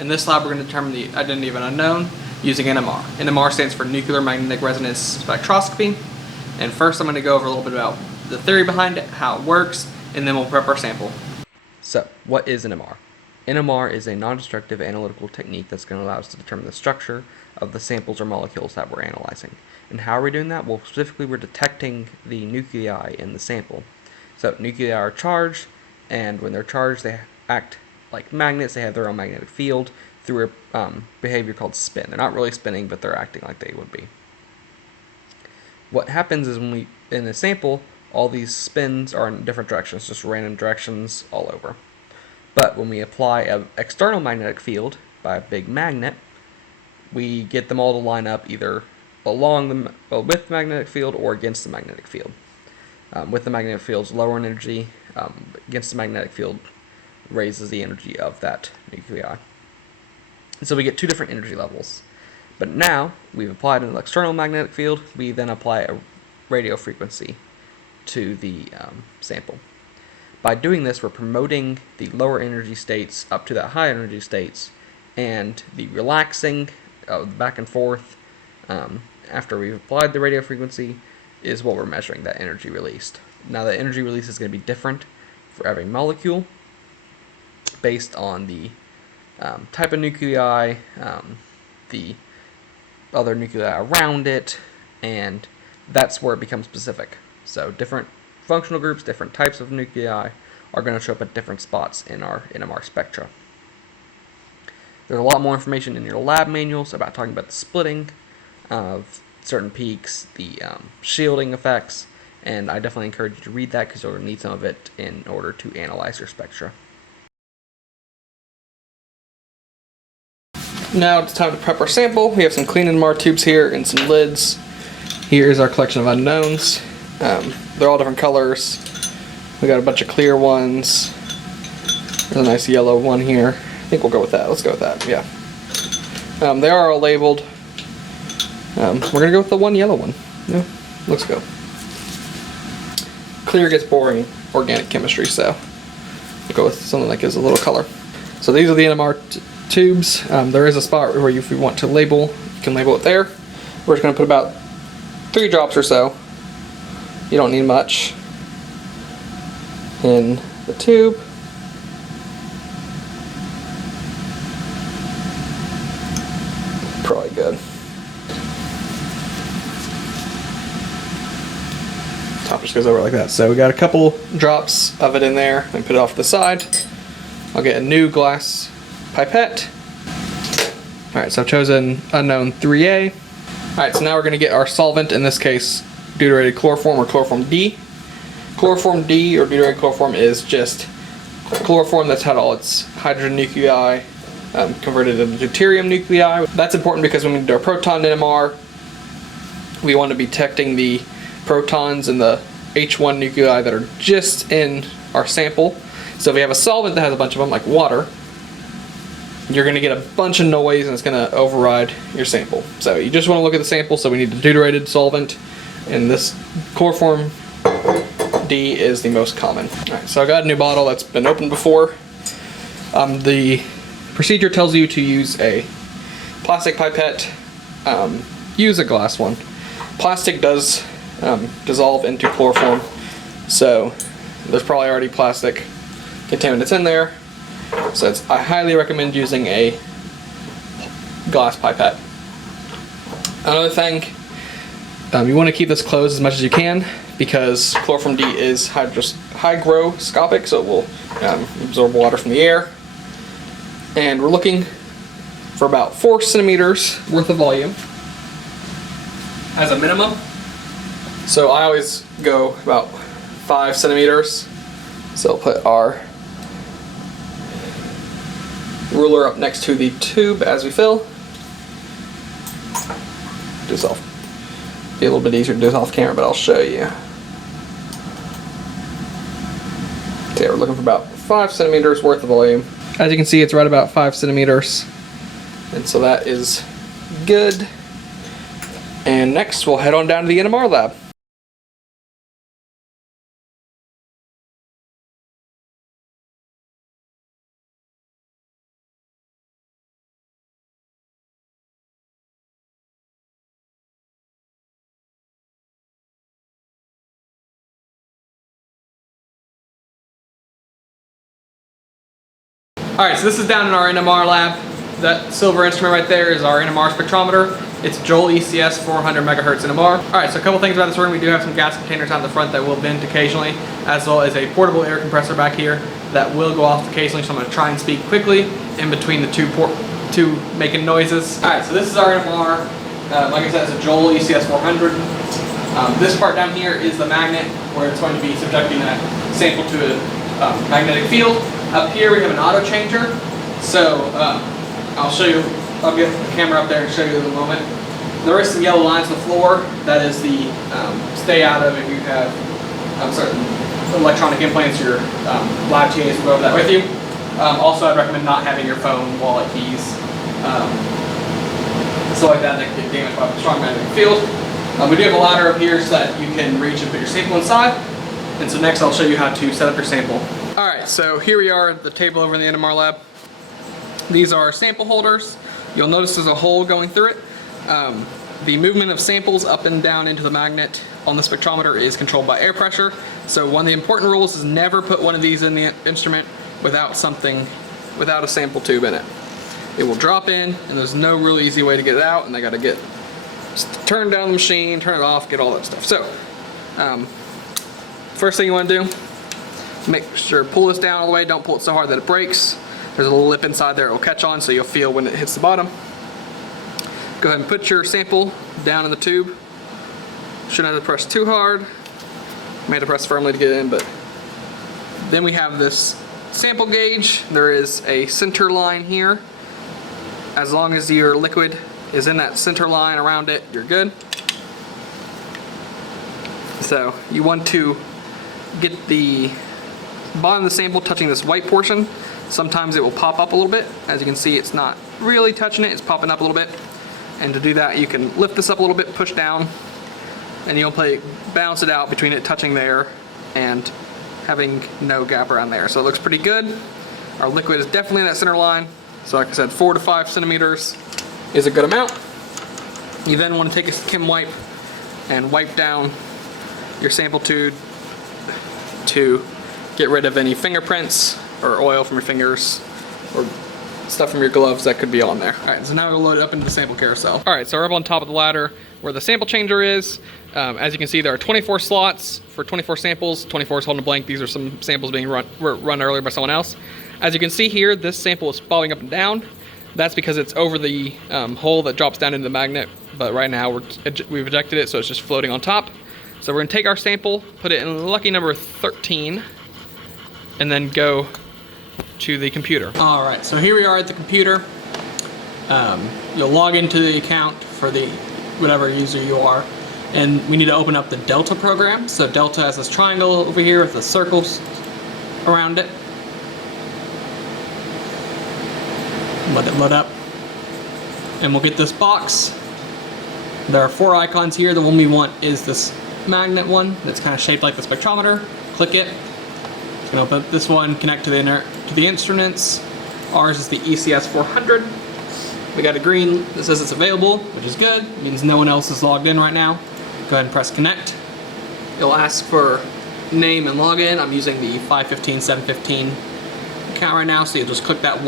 In this lab, we're going to determine the identity of an unknown using NMR. NMR stands for Nuclear Magnetic Resonance Spectroscopy. And first I'm going to go over a little bit about the theory behind it, how it works, and then we'll prep our sample. So, what is NMR? NMR is a non-destructive analytical technique that's going to allow us to determine the structure of the samples or molecules that we're analyzing. And how are we doing that? Well, specifically we're detecting the nuclei in the sample. So nuclei are charged, and when they're charged they act like magnets. They have their own magnetic field through a behavior called spin. They're not really spinning, but they're acting like they would be. What happens is when in a sample, all these spins are in different directions, just random directions all over. But when we apply an external magnetic field by a big magnet, we get them all to line up either along with the magnetic field or against the magnetic field. With the magnetic field's lower in energy, against the magnetic field raises the energy of that nuclei. So we get two different energy levels. But now we've applied an external magnetic field, we then apply a radio frequency to the sample. By doing this, we're promoting the lower energy states up to the high energy states, and the relaxing back and forth after we've applied the radio frequency is what we're measuring, that energy released. Now the energy release is going to be different for every molecule based on the type of nuclei, the other nuclei around it, and that's where it becomes specific. So different functional groups, different types of nuclei are going to show up at different spots in our NMR spectra. There's a lot more information in your lab manuals about talking about the splitting of certain peaks, the shielding effects, and I definitely encourage you to read that because you'll need some of it in order to analyze your spectra. Now it's time to prep our sample. We have some clean NMR tubes here and some lids. Here is our collection of unknowns. They're all different colors. We got a bunch of clear ones. There's a nice yellow one here. I think we'll go with that. Let's go with that, yeah. They are all labeled. We're going to go with the one yellow one. Yeah, let's go. Clear gets boring organic chemistry, so we'll go with something that gives a little color. So these are the NMR tubes. There is a spot where if you want to label, you can label it there. We're just going to put about 3 drops or so. You don't need much in the tube. Probably good. Top just goes over like that. So we got a couple drops of it in there and put it off to the side. I'll get a new glass pipette. Alright, so I've chosen unknown 3A. Alright, so now we're going to get our solvent, in this case deuterated chloroform or chloroform D. Chloroform D or deuterated chloroform is just chloroform that's had all its hydrogen nuclei converted into deuterium nuclei. That's important because when we do our proton NMR, we want to be detecting the protons and the H1 nuclei that are just in our sample. So if we have a solvent that has a bunch of them, like water, you're going to get a bunch of noise and it's going to override your sample. So you just want to look at the sample, so we need the deuterated solvent, and this chloroform D is the most common. Alright, so I got a new bottle that's been opened before. The procedure tells you to use a plastic pipette, use a glass one. Plastic does dissolve into chloroform, so there's probably already plastic contaminants in there. So I highly recommend using a glass pipette. Another thing, you want to keep this closed as much as you can because chloroform D is hygroscopic, so it will absorb water from the air. And we're looking for about 4 centimeters worth of volume as a minimum. So I always go about 5 centimeters. So I'll put our ruler up next to the tube as we fill. Do this off. Be a little bit easier to do this off camera, but I'll show you. So yeah, we're looking for about 5 centimeters worth of volume. As you can see, it's right about 5 centimeters. And so that is good. And next we'll head on down to the NMR lab. Alright, so this is down in our NMR lab. That silver instrument right there is our NMR spectrometer. It's Joule ECS 400 megahertz NMR. Alright, so a couple things about this room. We do have some gas containers on the front that will vent occasionally, as well as a portable air compressor back here that will go off occasionally, so I'm going to try and speak quickly in between the two making noises. Alright, so this is our NMR. Like I said, it's a Joule ECS 400. This part down here is the magnet where it's going to be subjecting that sample to a magnetic field. Up here we have an auto changer. So I'll show you, I'll get the camera up there and show you in a moment. There is some yellow lines on the floor. That is the stay out of if you have certain electronic implants. Your lab TAs will go over that with you. Also, I'd recommend not having your phone, wallet, keys, stuff like that can get damaged by a strong magnetic field. We do have a ladder up here so that you can reach and put your sample inside. And so next I'll show you how to set up your sample. Alright, so here we are at the table over in the NMR lab. These are sample holders. You'll notice there's a hole going through it. The movement of samples up and down into the magnet on the spectrometer is controlled by air pressure. So one of the important rules is never put one of these in the instrument without a sample tube in it. It will drop in and there's no real easy way to get it out, and they got to turn down the machine, turn it off, get all that stuff. So first thing you want to do, make sure pull this down all the way. Don't pull it so hard that it breaks. There's a little lip inside there it will catch on, so you'll feel when it hits the bottom. Go ahead and put your sample down in the tube. Shouldn't have to press too hard. May have to press firmly to get it in, but then we have this sample gauge. There is a center line here. As long as your liquid is in that center line around it, you're good. So you want to get the bottom of the sample touching this white portion. Sometimes it will pop up a little bit. As you can see, it's not really touching it, it's popping up a little bit. And to do that, you can lift this up a little bit, push down, and you'll balance it out between it touching there and having no gap around there. So it looks pretty good. Our liquid is definitely in that center line. So like I said, 4 to 5 centimeters is a good amount. You then want to take a Kim wipe and wipe down your sample tube to get rid of any fingerprints or oil from your fingers or stuff from your gloves that could be on there. Alright, so now we'll load it up into the sample carousel. Alright, so we're up on top of the ladder where the sample changer is. As you can see, there are 24 slots for 24 samples. 24 is holding a blank. These are some samples being run earlier by someone else. As you can see here, this sample is bobbing up and down. That's because it's over the hole that drops down into the magnet, but right now we've ejected it, so it's just floating on top. So we're going to take our sample, put it in lucky number 13, and then go to the computer. Alright, so here we are at the computer. You'll log into the account for the whatever user you are, and we need to open up the Delta program. So Delta has this triangle over here with the circles around it. Let it load up, and we'll get this box. There are 4 icons here. The one we want is this magnet one that's kind of shaped like the spectrometer. Click it. It's going to open up this one, connect to the instruments. Ours is the ECS 400. We got a green that says it's available, which is good. It means no one else is logged in right now. Go ahead and press connect. It'll ask for name and login. I'm using the 515-715 account right now, so you'll just click that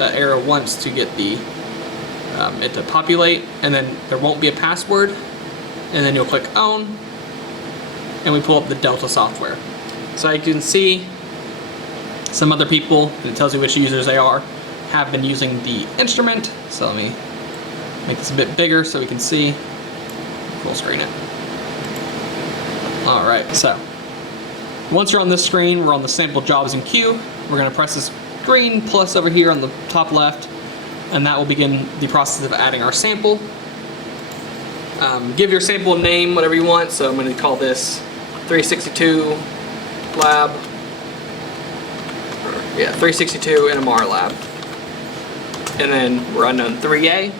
arrow once to get it to populate, and then there won't be a password, and then you'll click own, and we pull up the Delta software. So you can see some other people, and it tells you which users they are, have been using the instrument. So let me make this a bit bigger so we can see. Full screen it. Alright, so once you're on this screen, we're on the sample jobs in queue. We're going to press this green plus over here on the top left, and that will begin the process of adding our sample. Give your sample a name, whatever you want. So I'm going to call this 362 lab. 362 NMR lab. And then we're unknown 3A.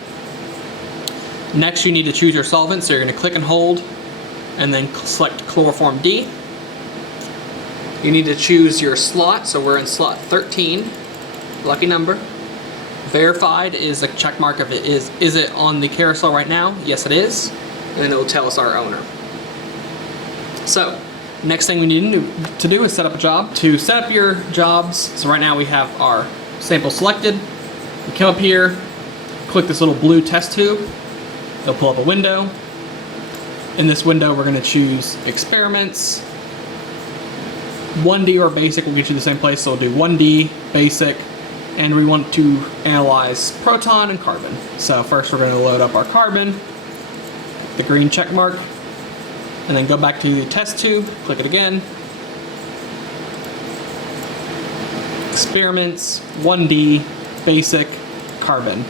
Next, you need to choose your solvent. So you're going to click and hold, and then select chloroform D. You need to choose your slot, so we're in slot 13, lucky number. Verified is a check mark if it is it on the carousel right now? Yes, it is. And then it will tell us our owner. So, next thing we need to do is set up a job. To set up your jobs, so right now we have our sample selected, you come up here, click this little blue test tube. It'll pull up a window. In this window, we're going to choose experiments. 1D or basic will get you the same place, so we'll do 1D, basic, and we want to analyze proton and carbon. So first we're going to load up our carbon, the green check mark, and then go back to the test tube, click it again. Experiments, 1D, basic, carbon.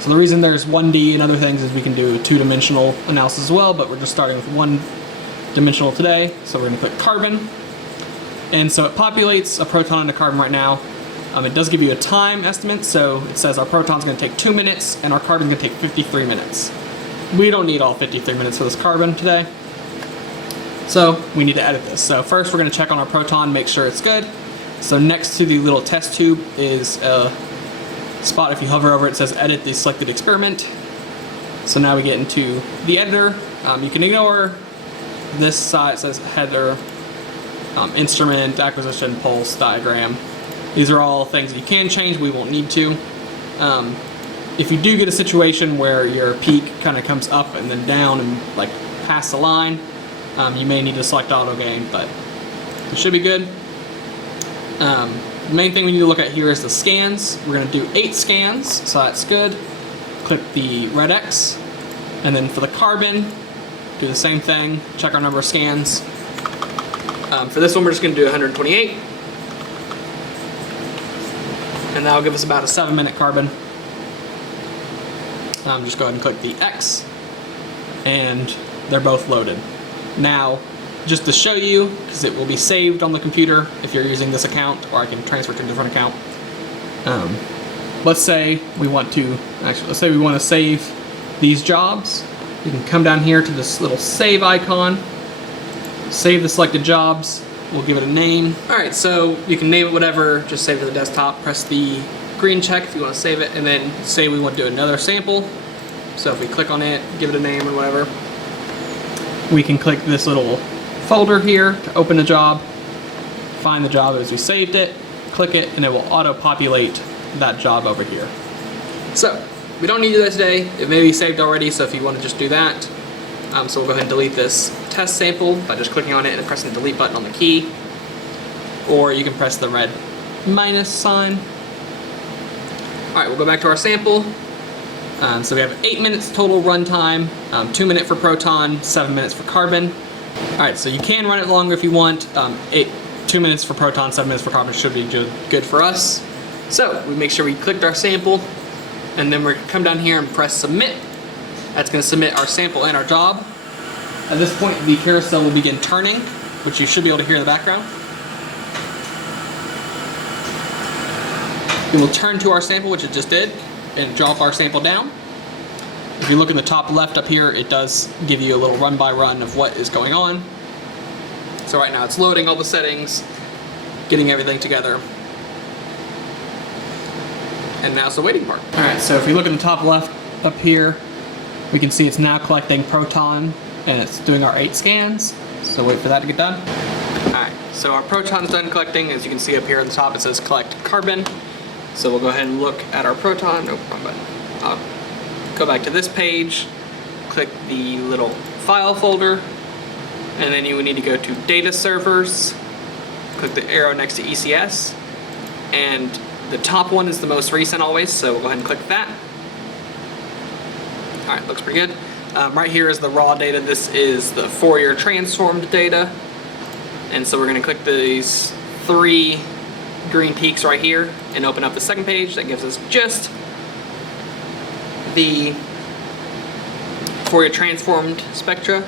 So the reason there's 1D and other things is we can do a two-dimensional analysis as well, but we're just starting with one-dimensional today. So we're going to click carbon. And so it populates a proton and a carbon right now. It does give you a time estimate, so it says our proton's going to take 2 minutes and our carbon's going to take 53 minutes. We don't need all 53 minutes for this carbon today, so we need to edit this. So first we're going to check on our proton, make sure it's good. So next to the little test tube is a spot, if you hover over it, says edit the selected experiment. So now we get into the editor. You can ignore this side, it says header, instrument, acquisition, pulse, diagram. These are all things that you can change, we won't need to. If you do get a situation where your peak kind of comes up and then down and like past the line, you may need to select auto gain, but it should be good. The main thing we need to look at here is the scans. We're going to do 8 scans, so that's good. Click the red X, and then for the carbon, do the same thing, check our number of scans. For this one we're just going to do 128, and that'll give us about a 7-minute carbon. Just go ahead and click the X, and they're both loaded. Now, just to show you, because it will be saved on the computer if you're using this account, or I can transfer to a different account. Let's say we want to save these jobs. You can come down here to this little save icon, save the selected jobs, we'll give it a name. Alright, so you can name it whatever, just save it to the desktop, press the green check if you want to save it, and then say we want to do another sample. So if we click on it, give it a name and whatever, we can click this little folder here to open the job, find the job as we saved it, click it, and it will auto-populate that job over here. So we don't need to do that today. It may be saved already, so if you want to just do that. So we'll go ahead and delete this test sample by just clicking on it and pressing the delete button on the key, or you can press the red minus sign. Alright, we'll go back to our sample. So we have 8 minutes total runtime, 2 minutes for proton, 7 minutes for carbon. Alright, so you can run it longer if you want. 2 minutes for proton, 7 minutes for carbon should be good for us. So we make sure we clicked our sample, and then we're going to come down here and press submit. That's going to submit our sample and our job. At this point, the carousel will begin turning, which you should be able to hear in the background. It will turn to our sample, which it just did, and drop our sample down. If you look in the top left up here, it does give you a little run-by-run of what is going on. So right now it's loading all the settings, getting everything together. And now it's the waiting part. Alright, so if you look in the top left up here, we can see it's now collecting proton, and it's doing our 8 scans. So wait for that to get done. Alright, so our proton's done collecting. As you can see up here at the top, it says collect carbon. So we'll go ahead and look at our proton. Oh, wrong button. I'll go back to this page, click the little file folder, and then you would need to go to data servers, click the arrow next to ECS, and the top one is the most recent always, so we'll go ahead and click that. Alright, looks pretty good. Right here is the raw data. This is the Fourier transformed data, and so we're going to click these 3 green peaks right here and open up the second page. That gives us just the Fourier transformed spectra.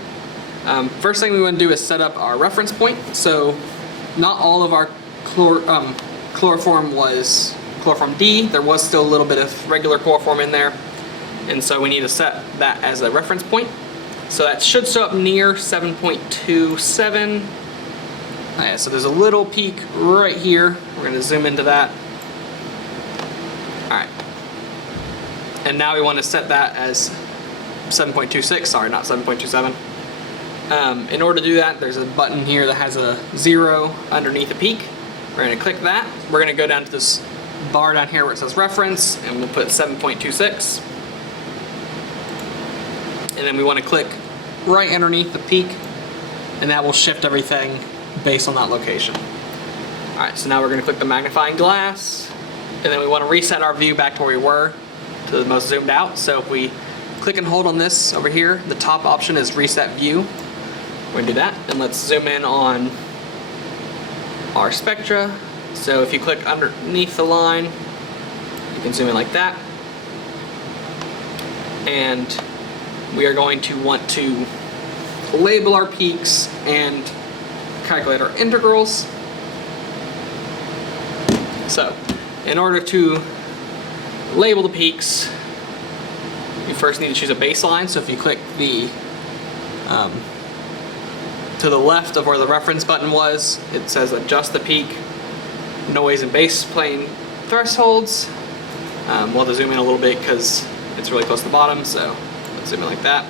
First thing we want to do is set up our reference point. So not all of our chloroform was chloroform D. There was still a little bit of regular chloroform in there, and so we need to set that as a reference point. So that should show up near 7.27. Yeah, so there's a little peak right here. We're going to zoom into that. Alright. And now we want to set that as 7.26. Sorry, not 7.27. In order to do that, there's a button here that has a 0 underneath a peak. We're going to click that. We're going to go down to this bar down here where it says reference, and we'll put 7.26. And then we want to click right underneath the peak, and that will shift everything based on that location. Alright, so now we're going to click the magnifying glass, and then we want to reset our view back to where we were, to the most zoomed out. So if we click and hold on this over here, the top option is reset view. We're going to do that, and let's zoom in on our spectra. So if you click underneath the line, you can zoom in like that. And we are going to want to label our peaks and calculate our integrals. So, in order to label the peaks, you first need to choose a baseline. So if you click the to the left of where the reference button was, it says adjust the peak, noise and base plane thresholds. We'll have to zoom in a little bit because it's really close to the bottom, so let's zoom in like that.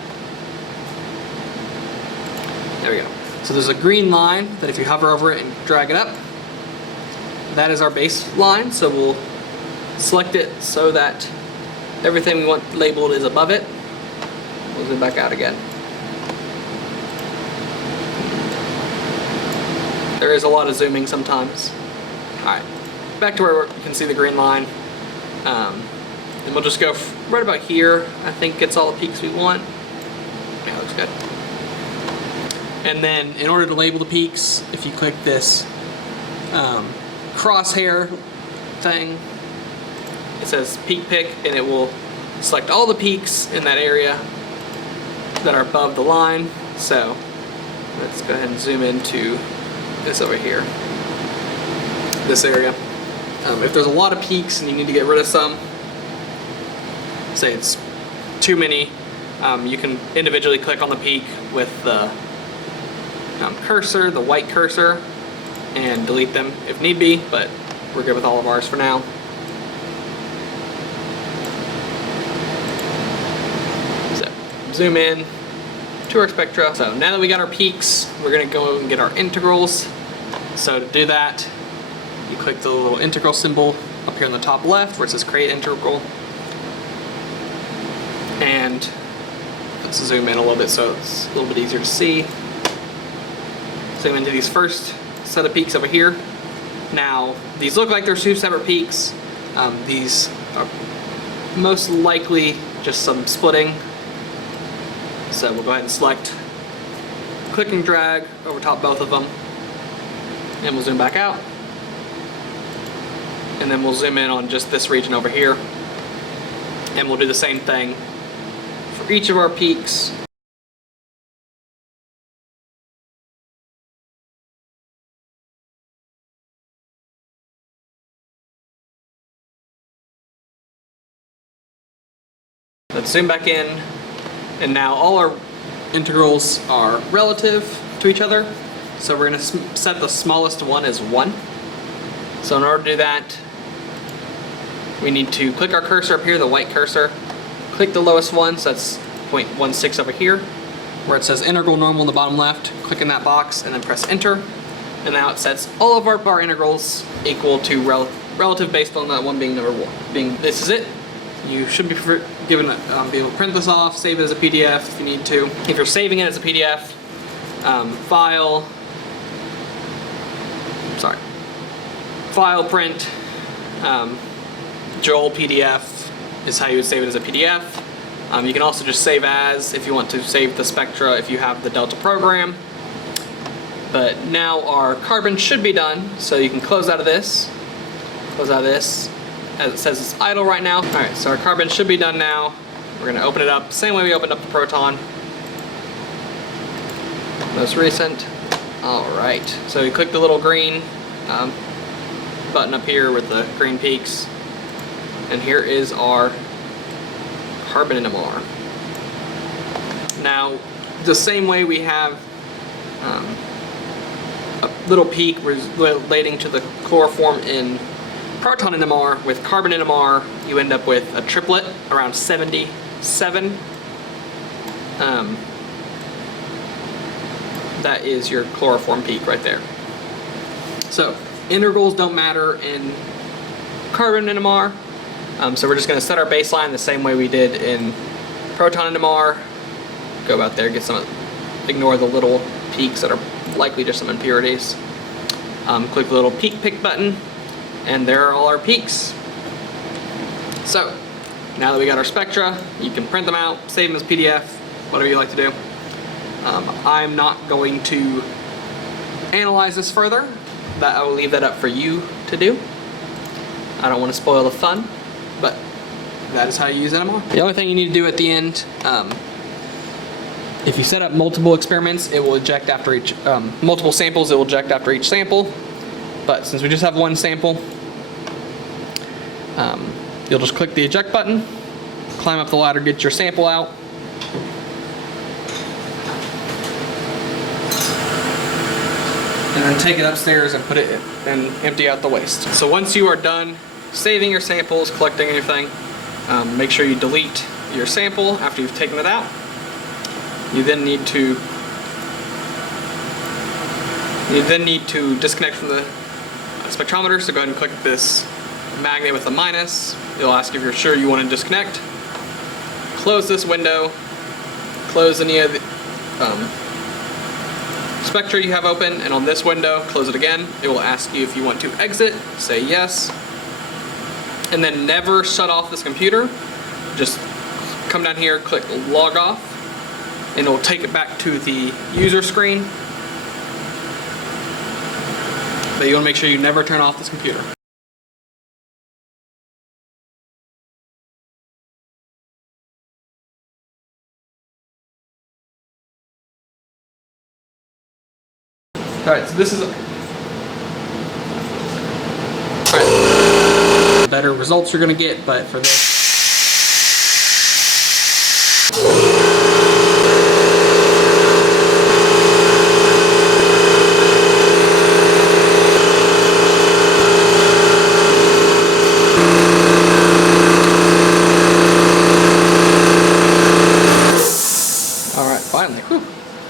There we go. So there's a green line that if you hover over it and drag it up, that is our baseline. So we'll select it so that everything we want labeled is above it. We'll zoom back out again. There is a lot of zooming sometimes. Alright, back to where you can see the green line. And we'll just go right about here. I think it's all the peaks we want. Yeah, looks good. And then in order to label the peaks, if you click this crosshair thing, it says peak pick, and it will select all the peaks in that area that are above the line. So let's go ahead and zoom into this over here, this area. If there's a lot of peaks and you need to get rid of some, say it's too many, you can individually click on the peak with the cursor, the white cursor, and delete them if need be, but we're good with all of ours for now. So zoom in to our spectra. So now that we got our peaks, we're going to go and get our integrals. So to do that, you click the little integral symbol up here on the top left where it says create integral. And let's zoom in a little bit so it's a little bit easier to see. Zoom into these first set of peaks over here. Now, these look like they're two separate peaks. These are most likely just some splitting. So we'll go ahead and select, click and drag over top both of them, and we'll zoom back out. And then we'll zoom in on just this region over here, and we'll do the same thing for each of our peaks. Let's zoom back in, and now all our integrals are relative to each other. So we're going to set the smallest one as 1. So in order to do that, we need to click our cursor up here, the white cursor, click the lowest one, so that's 0.16 over here, where it says integral normal in the bottom left, click in that box and then press enter. And now it sets all of our bar integrals equal to relative based on that one being number 1. This is it. You should be given be able to print this off, save it as a PDF if you need to. If you're saving it as a PDF, file print, Joel PDF is how you would save it as a PDF. You can also just save as if you want to save the spectra if you have the Delta program. But now our carbon should be done, so you can close out of this. As it says it's idle right now. Alright, so our carbon should be done now. We're going to open it up, same way we opened up the proton. Most recent. Alright, so you click the little green button up here with the green peaks. And here is our carbon NMR. Now, the same way we have a little peak relating to the chloroform in proton NMR, with carbon NMR you end up with a triplet around 77. That is your chloroform peak right there. So integrals don't matter in carbon NMR. So we're just going to set our baseline the same way we did in proton NMR. Go about there, get some, ignore the little peaks that are likely just some impurities. Click the little peak pick button, and there are all our peaks. So now that we got our spectra, you can print them out, save them as PDF, whatever you like to do. I'm not going to analyze this further. I will leave that up for you to do. I don't want to spoil the fun, but that is how you use NMR. The only thing you need to do at the end, if you set up multiple experiments, it will eject after each, multiple samples, it will eject after each sample. But since we just have one sample, you'll just click the eject button, climb up the ladder, get your sample out. And then take it upstairs and put it in and empty out the waste. So once you are done saving your samples, collecting anything, make sure you delete your sample after you've taken it out. You then need to disconnect from the spectrometer, so go ahead and click this magnet with a minus. It'll ask if you're sure you want to disconnect. Close this window, close any of the spectra you have open, and on this window, close it again. It will ask you if you want to exit, say yes, and then never shut off this computer. Just come down here, click log off, and it will take it back to the user screen. But you want to make sure you never turn off this computer. Alright, so this is better results you're going to get, but for this